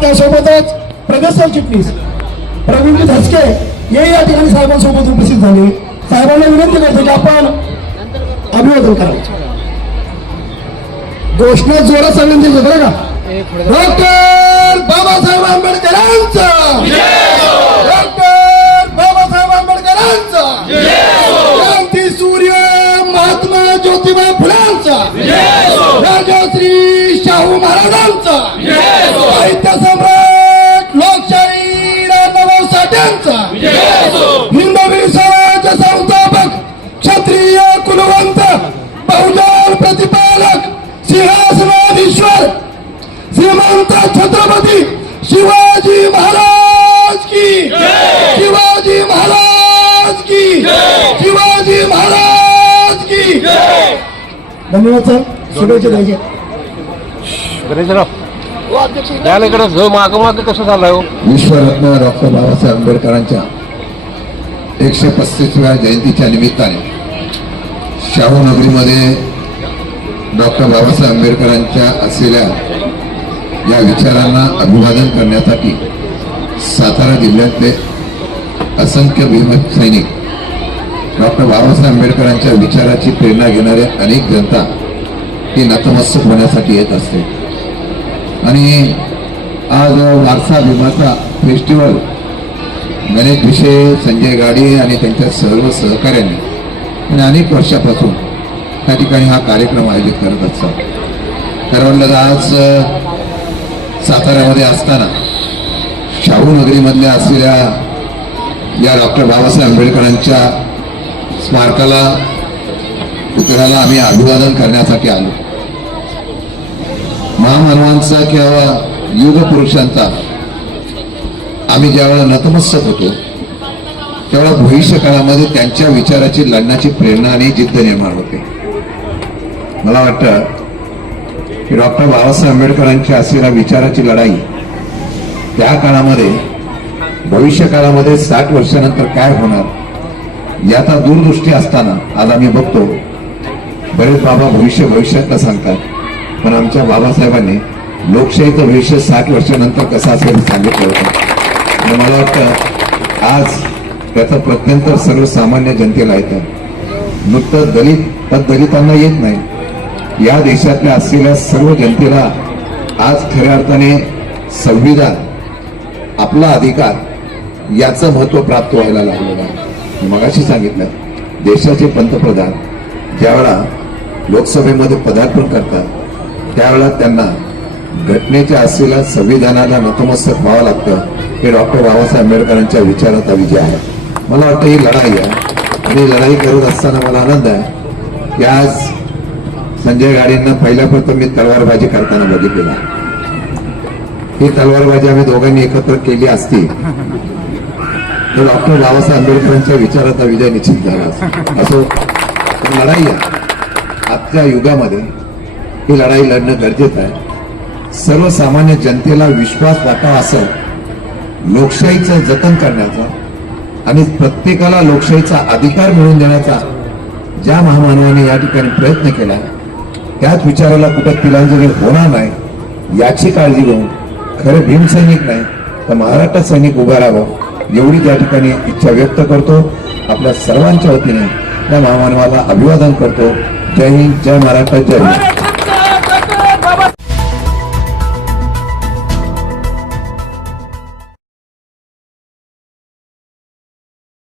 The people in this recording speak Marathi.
त्यासोबतच प्रदेश सरचिटणीस प्रवीण धसके हे या ठिकाणी साहेबांसोबत उपस्थित झाले. साहेबांना विनंती करतो की आपण अभिवादन करायचं. घोषणा जोरात सांगून दिली बरं का. डॉक्टर बाबासाहेब आंबेडकरांचा, डॉक्टर बाबासाहेब आंबेडकरांचा, क्रांती सूर्य महात्मा ज्योतिबा फुलांचा, राजश्री शाहू महाराजांचा, साहित्य सम्राट लोकशाही रामभाऊ साठ्यांचा, हिंदवी समाज संस्थापक क्षत्रिय कुलवंत बहुजन प्रतिपालक सिंहासनाधीश्वर श्रीमंत छत्रपती शिवाजी महाराज की, शिवाजी महाराज की, शिवाजी महाराज की. धन्यवाद सर. शुभेच्छा द्यायचे. माग कसं झालं. विश्वरत्न डॉक्टर बाबासाहेब आंबेडकरांच्या 135व्या जयंतीच्या निमित्ताने शाहू नगरीमध्ये डॉक्टर बाबासाहेब आंबेडकरांच्या असलेल्या या विचारांना अभिवादन करण्यासाठी सातारा जिल्ह्यातले असंख्य भीमक सैनिक, डॉक्टर बाबासाहेब आंबेडकरांच्या विचाराची प्रेरणा घेणारे अनेक जनता ही नतमस्तक होण्यासाठी येत असते. आणि आज वारसा भीमाचा फेस्टिवल गणेश विषय संजय गाडी आणि त्यांच्या सर्व सहकार्यांनी आणि अनेक वर्षापासून त्या ठिकाणी हा कार्यक्रम आयोजित करत असतात. खरं आज साताऱ्यामध्ये असताना शाहू नगरीमधल्या असलेल्या या डॉक्टर बाबासाहेब आंबेडकरांच्या स्मारकाला पुतळ्याला आम्ही अभिवादन करण्यासाठी आलो. महामानवांचा किंवा युग पुरुषांचा आम्ही ज्यावेळेला नतमस्तक होतो त्यावेळेला भविष्य काळामध्ये त्यांच्या विचाराची लढण्याची प्रेरणा आणि जिद्द निर्माण होते. मला वाटतं की डॉक्टर बाबासाहेब आंबेडकरांच्या असलेल्या विचाराची लढाई त्या काळामध्ये भविष्य काळामध्ये 60 वर्षानंतर काय होणार याचा दूरदृष्टी असताना आज आम्ही बघतो बरेच बाबा भविष्यातलं सांगतात, पण आमच्या बाबासाहेबांनी लोकशाहीचं भविष्य 60 वर्षानंतर कसं असेल सांगितलं होतं. आणि मला वाटतं आज त्याचं प्रत्यंतर सर्वसामान्य जनतेला येतं. नुकतं दलितांना येत नाही, या देशातल्या असलेल्या सर्व जनतेला आज खऱ्या अर्थाने संविधान, आपला अधिकार याचं महत्व प्राप्त व्हायला लागलेलं आहे. मगाशी सांगितलं देशाचे पंतप्रधान ज्यावेळा लोकसभेमध्ये पदार्पण करतात त्यावेळेला त्यांना घटनेच्या असलेल्या संविधानाला नतमस्तक व्हावं लागतं. हे डॉक्टर बाबासाहेब आंबेडकरांच्या विचाराचा विजय आहे. मला वाटतं ही लढाई आहे आणि लढाई करत असताना मला आनंद आहे की आज संजय गाडींना पहिल्या प्रथम मी तलवारबाजी करताना बघितलेला. ही तलवारबाजी आम्ही दोघांनी एकत्र केली असती तर डॉक्टर बाबासाहेब आंबेडकरांच्या विचाराचा विजय निश्चित झाला असो. लढाई आहे. आजच्या युगामध्ये ही लढाई लढणं गरजेचं आहे. सर्वसामान्य जनतेला विश्वास वाटावा असं लोकशाहीचं जतन करण्याचा आणि प्रत्येकाला लोकशाहीचा अधिकार मिळवून देण्याचा ज्या महामानवाने या ठिकाणी प्रयत्न केला त्याच विचाराला कुठं तिलांजली होणार नाही याची काळजी घेऊन खरं भीमसैनिक नाही तर महाराष्ट्र सैनिक उभा राहावं एवढी त्या ठिकाणी इच्छा व्यक्त करतो. आपल्या सर्वांच्या वतीने त्या महामानवाला अभिवादन करतो. जय हिंद, जय महाराष्ट्र, जय हिंद.